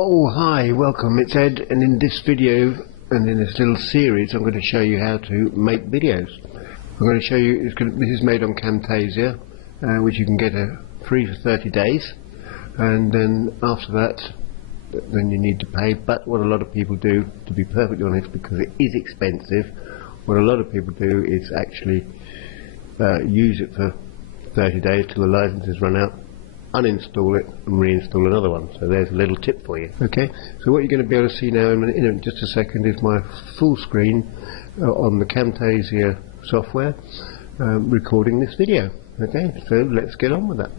Oh, hi, welcome, it's Ed, and in this video and in this little series I'm going to show you how to make videos. I'm going to show you, this is made on Camtasia, which you can get free for 30 days, and then after that then you need to pay. But what a lot of people do, to be perfectly honest, because it is expensive, what a lot of people do is actually use it for 30 days till the licenses run out, uninstall it and reinstall another one. So there's a little tip for you. Okay, so what you're going to be able to see now in just a second is my full screen on the Camtasia software recording this video. Okay, so let's get on with that.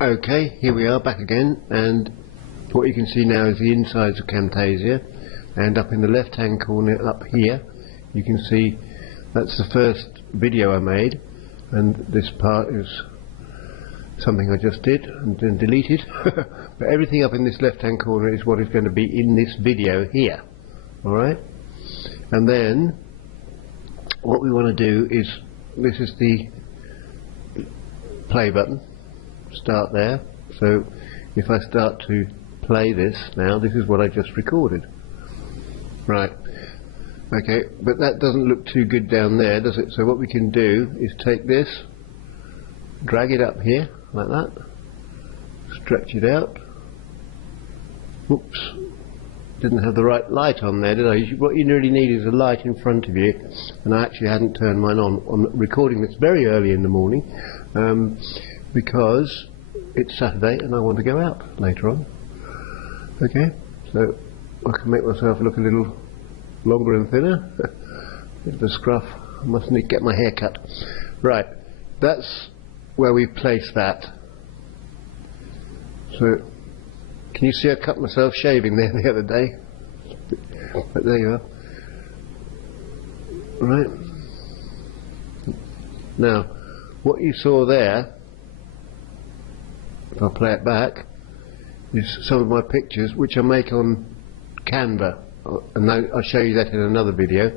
Okay, here we are back again, and what you can see now is the insides of Camtasia, and up in the left hand corner up here you can see that's the first video I made, and this part is something I just did and then deleted. But everything up in this left hand corner is what is going to be in this video here. Alright, and then what we want to do is, this is the play button, start there. So if I start to play this now, this is what I just recorded. Right. Okay, but that doesn't look too good down there, does it? So what we can do is take this, drag it up here like that, stretch it out. Oops, didn't have the right light on there, did I? What you really need is a light in front of you, and I actually hadn't turned mine on. I'm recording this very early in the morning because it's Saturday and I want to go out later on. Okay, so I can make myself look a little longer and thinner. Bit of a scruff. I must need to get my hair cut. Right, that's where we place that. So can you see I cut myself shaving there the other day? But there you are. Right, now what you saw there, if I play it back, is some of my pictures which I make on Canva, and I'll show you that in another video.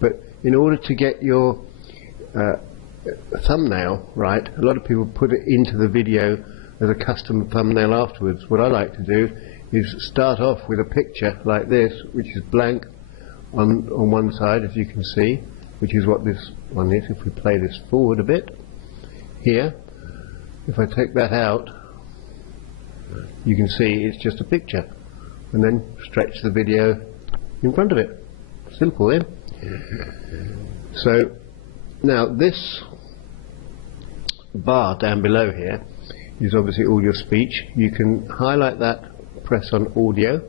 But in order to get your thumbnail right, a lot of people put it into the video as a custom thumbnail afterwards. What I like to do is start off with a picture like this, which is blank on one side, as you can see, which is what this one is. If we play this forward a bit here, if I take that out, you can see it's just a picture, and then stretch the video in front of it. Simple, eh? So now this bar down below here is obviously all your speech. You can highlight that, press on audio,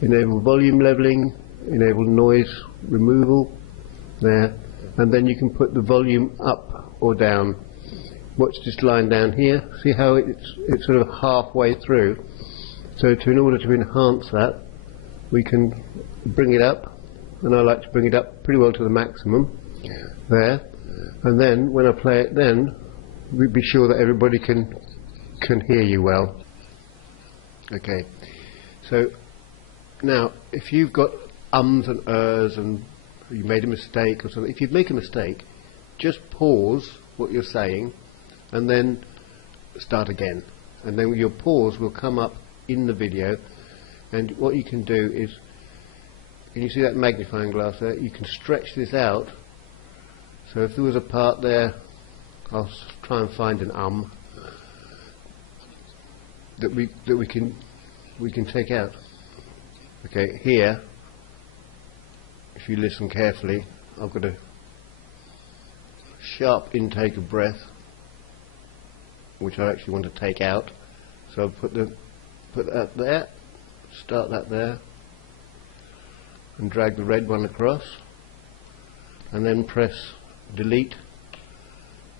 enable volume leveling, enable noise removal there, and then you can put the volume up or down. Watch this line down here, see how it's sort of halfway through. So in order to enhance that, we can bring it up, and I like to bring it up pretty well to the maximum there, and then when I play it, then we'd be sure that everybody can hear you well. Okay, so now if you've got ums and ers and you made a mistake or something, if you make a mistake, just pause what you're saying and then start again, and then your pause will come up in the video. And what you can do is, can you see that magnifying glass there? You can stretch this out. So if there was a part there, I'll try and find an that we can take out. Okay, here, if you listen carefully, I've got a sharp intake of breath, which I actually want to take out. So I'll put that there. Start that there and drag the red one across, and then press delete,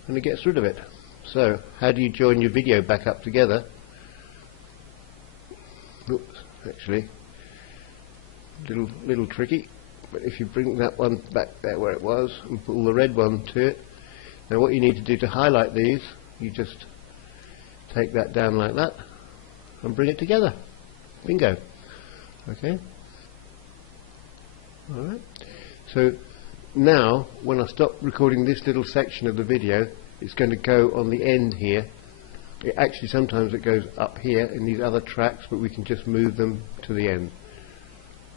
and it gets rid of it. So how do you join your video back up together? Oops, actually little tricky, but if you bring that one back there where it was and pull the red one to it, now what you need to do to highlight these, you just take that down like that and bring it together. Bingo. Okay. Alright. So now when I stop recording this little section of the video, it's going to go on the end here Actually sometimes it goes up here in these other tracks, but we can just move them to the end.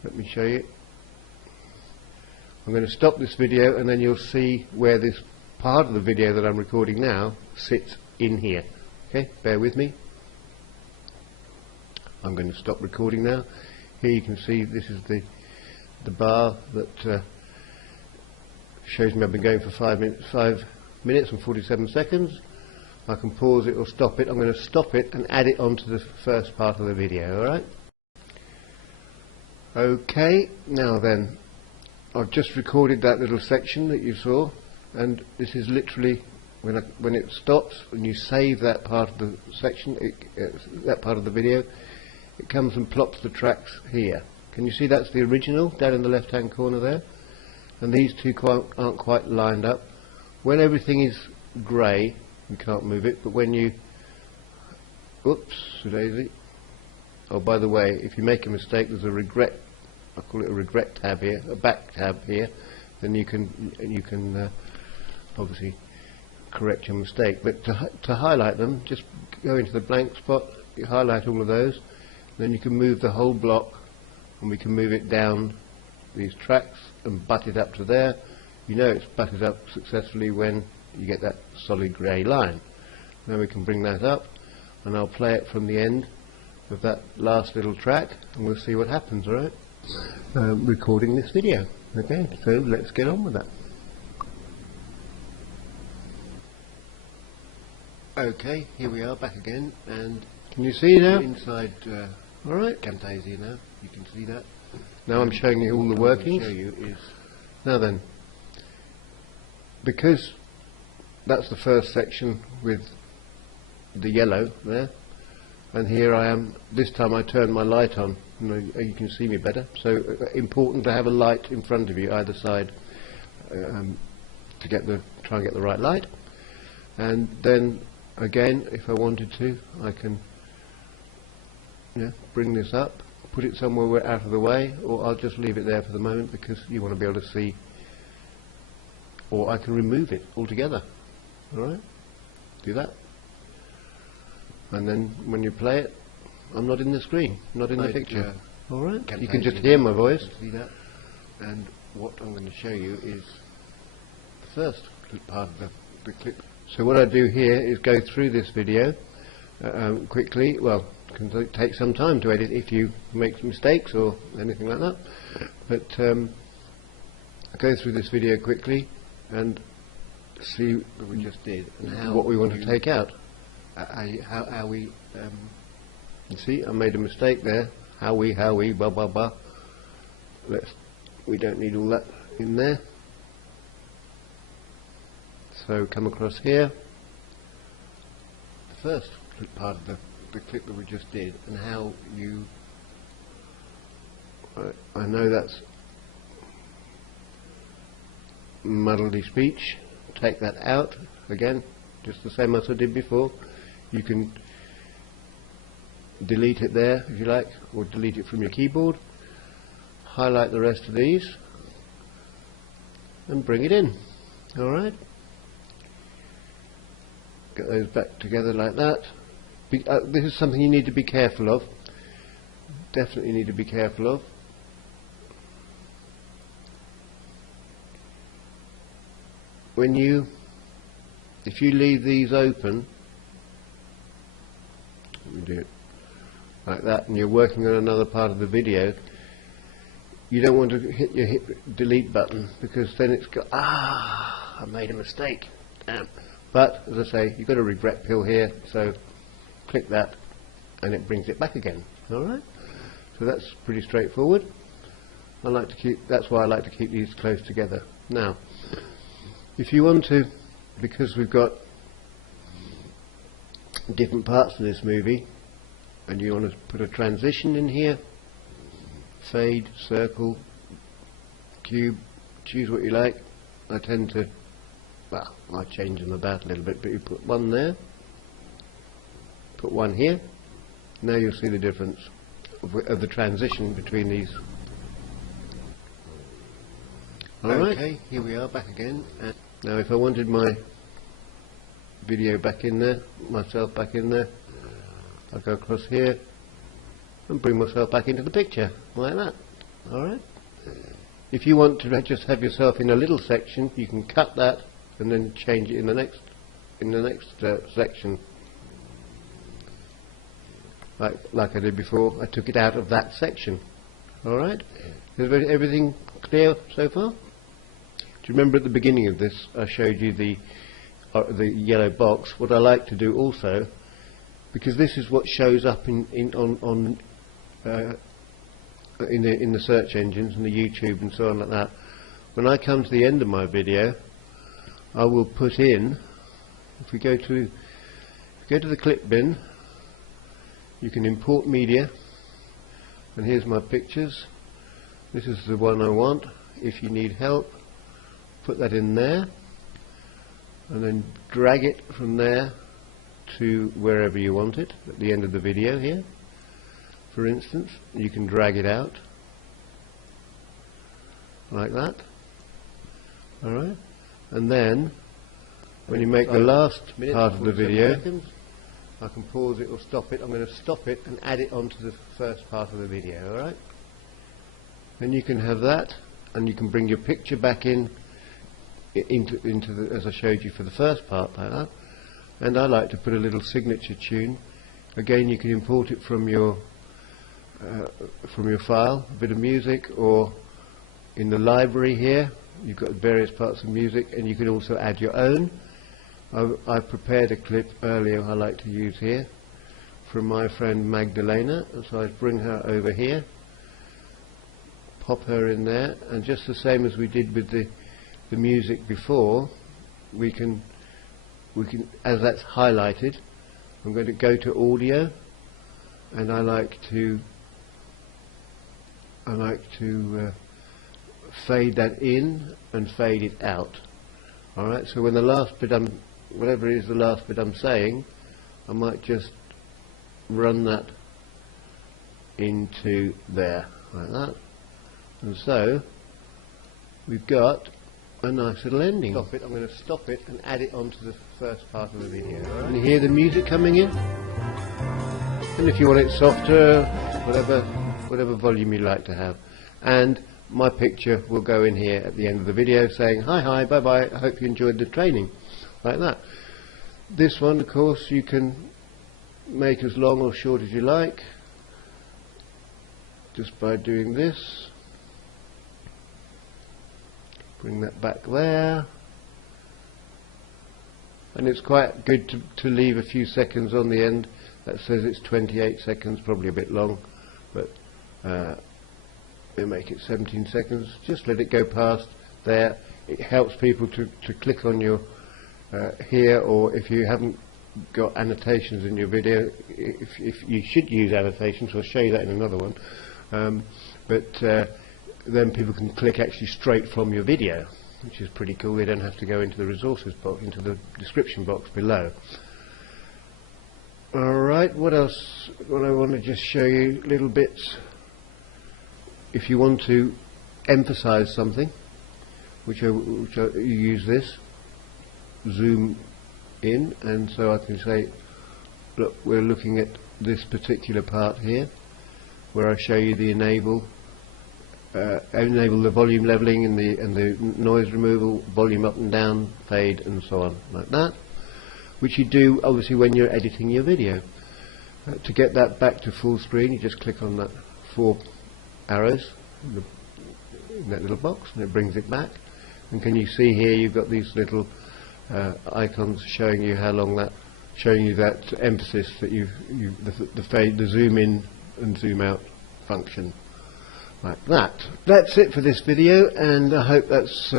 Let me show you. I'm going to stop this video and then you'll see where this part of the video that I'm recording now sits in here. Okay, bear with me. I'm going to stop recording now. Here you can see this is the bar that shows me I've been going for 5 minutes and 47 seconds. I can pause it or stop it. I'm going to stop it and add it onto the first part of the video, alright? Okay, now then, I've just recorded that little section that you saw, and this is literally when it stops and you save that part of the section, that part of the video, it comes and plops the tracks here. Can you see that's the original down in the left hand corner there? And these two aren't quite lined up. When everything is grey, you can't move it, but when you, oops, daisy. Oh, by the way, if you make a mistake, there's a regret, I call it a regret tab here, a back tab here, then you can obviously correct your mistake. But to highlight them, just go into the blank spot, you highlight all of those, then you can move the whole block, and we can move it down these tracks and butt it up to there. You know it's butted up successfully when you get that solid grey line. Now we can bring that up, and I'll play it from the end of that last little track, and we'll see what happens, alright? Recording this video. Okay, so let's get on with that. Okay, here we are back again, and can you see now? Inside alright, Camtasia now, you can see that. Now I'm showing you all the workings. Now then, because that's the first section with the yellow there, and here I am, this time I turned my light on, you can see me better, so important to have a light in front of you either side to try and get the right light. And then again, if I wanted to, I can bring this up, put it somewhere where out of the way, or I'll just leave it there for the moment because you want to be able to see, or I can remove it altogether. Alright, do that, and then when you play it, I'm not in the screen, not in the picture. Alright, you can just hear my voice. See that? And what I'm going to show you is the first part of the clip. So what I do here is go through this video quickly. Well, it can take some time to edit if you make mistakes or anything like that, but I go through this video quickly and see what we just did and what we want to take out. How we you see, I made a mistake there. How we blah blah blah. We don't need all that in there. So come across here, the first part of the clip that we just did, and how you I know that's muddledy speech. Take that out again, just the same as I did before. You can delete it there if you like, or delete it from your keyboard. Highlight the rest of these and bring it in. Alright, get those back together like that. This is something you need to be careful of, definitely need to be careful of. If you leave these open, let me do it like that, and you're working on another part of the video, you don't want to hit your delete button, because then it's got, I made a mistake, damn. But as I say, you've got a regret pill here, so click that and it brings it back again. Alright, so that's pretty straightforward. That's why I like to keep these close together. Now, if you want to, because we've got different parts of this movie, and you want to put a transition in here, fade, circle, cube, choose what you like. I tend to, well, I change them about a little bit, but you put one there, put one here. Now you'll see the difference of the transition between these. Alright, okay, here we are back again. And now if I wanted my video back in there, myself back in there. I'll go across here and bring myself back into the picture, like that. Alright? If you want to just have yourself in a little section, you can cut that and then change it in the next section. Like I did before, I took it out of that section. Alright? Is everything clear so far? Do you remember at the beginning of this I showed you the yellow box? What I like to do also, because this is what shows up in the search engines and the YouTube and so on like that. When I come to the end of my video, I will put in, if we go to the clip bin, you can import media, and here's my pictures. This is the one I want. If you need help, put that in there and then drag it from there to wherever you want it at the end of the video here. For instance, you can drag it out like that. Alright, and then when you make the last part of the video, I can pause it or stop it. I'm going to stop it and add it onto the first part of the video. Alright, then you can have that, and you can bring your picture back into the, as I showed you for the first part, like that. And I like to put a little signature tune. Again, you can import it from your file, a bit of music, or in the library here you've got various parts of music, and you can also add your own. I prepared a clip earlier I like to use here from my friend Magdalena, so I bring her over here, pop her in there, and just the same as we did with the music before, we can, as that's highlighted, I'm going to go to audio, and I like to fade that in and fade it out. Alright, so when the last bit whatever is the last bit I'm saying, I might just run that into there, like that. And so we've got a nice little ending. I'm going to stop it and add it onto the first part of the video. Right? And you hear the music coming in? And if you want it softer, whatever volume you like to have. And my picture will go in here at the end of the video saying, hi, bye bye, I hope you enjoyed the training. Like that. This one, of course, you can make as long or short as you like, just by doing this. Bring that back there. And it's quite good to leave a few seconds on the end. That says it's 28 seconds, probably a bit long, but we'll make it 17 seconds. Just let it go past there. It helps people to click on your here, or if you haven't got annotations in your video, if you should use annotations, I'll show you that in another one, then people can click actually straight from your video, which is pretty cool. They don't have to go into the resources box, into the description box below. Alright, what else? What I want to just show you little bits. If you want to emphasize something, you use this, zoom in, and so I can say, look, we're looking at this particular part here, where I show you the enable the volume leveling and the noise removal, volume up and down, fade, and so on, like that, which you do obviously when you're editing your video. To get that back to full screen, you just click on that 4 arrows in that little box, and it brings it back. And can you see here you've got these little icons showing you how long that, showing you that emphasis that the zoom in and zoom out function, like that. That's it for this video, and I hope that's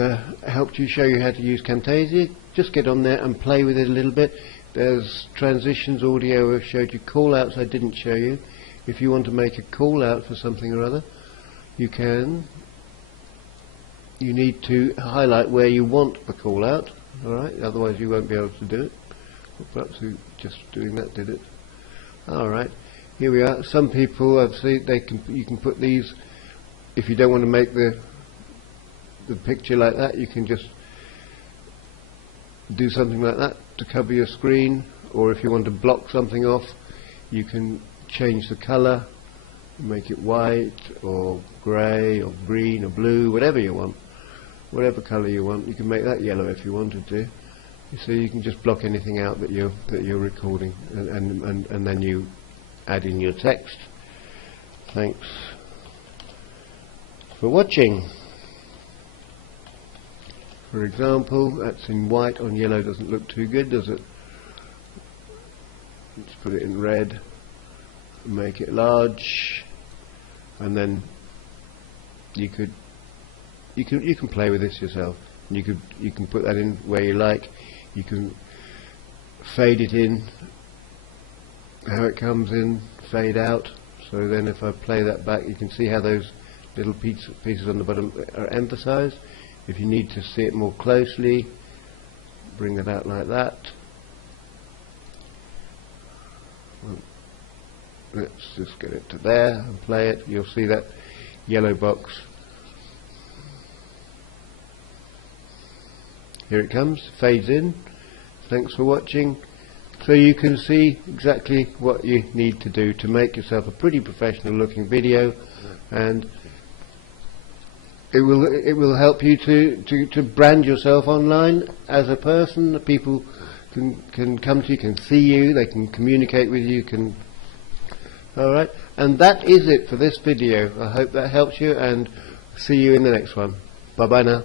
helped you, show you how to use Camtasia. Just get on there and play with it a little bit. There's transitions, audio, I've showed you, call outs I didn't show you. If you want to make a call out for something or other, you can. You need to highlight where you want the call out, alright, otherwise you won't be able to do it. Perhaps just doing that did it. Alright, here we are. Some people, I've seen, you can put these, if you don't want to make the picture like that, you can just do something like that. to cover your screen, or if you want to block something off, you can change the color, make it white or grey or green or blue, whatever you want, whatever color you want. You can make that yellow if you wanted to. So you can just block anything out that you're recording, and then you add in your text. Thanks for watching. For example, that's in white on yellow, doesn't look too good, does it? Let's put it in red, make it large, and then you can play with this yourself. You can put that in where you like. You can fade it in, how it comes in, fade out. So then if I play that back, you can see how those little pieces on the bottom are emphasized. If you need to see it more closely, bring it out like that. Let's just get it to there and play it. You'll see that yellow box. Here it comes, fades in. Thanks for watching. So you can see exactly what you need to do to make yourself a pretty professional looking video, and it will help you to brand yourself online as a person. People can come to you, can see you, they can communicate with you, alright, and that is it for this video. I hope that helps you, and see you in the next one. Bye bye now.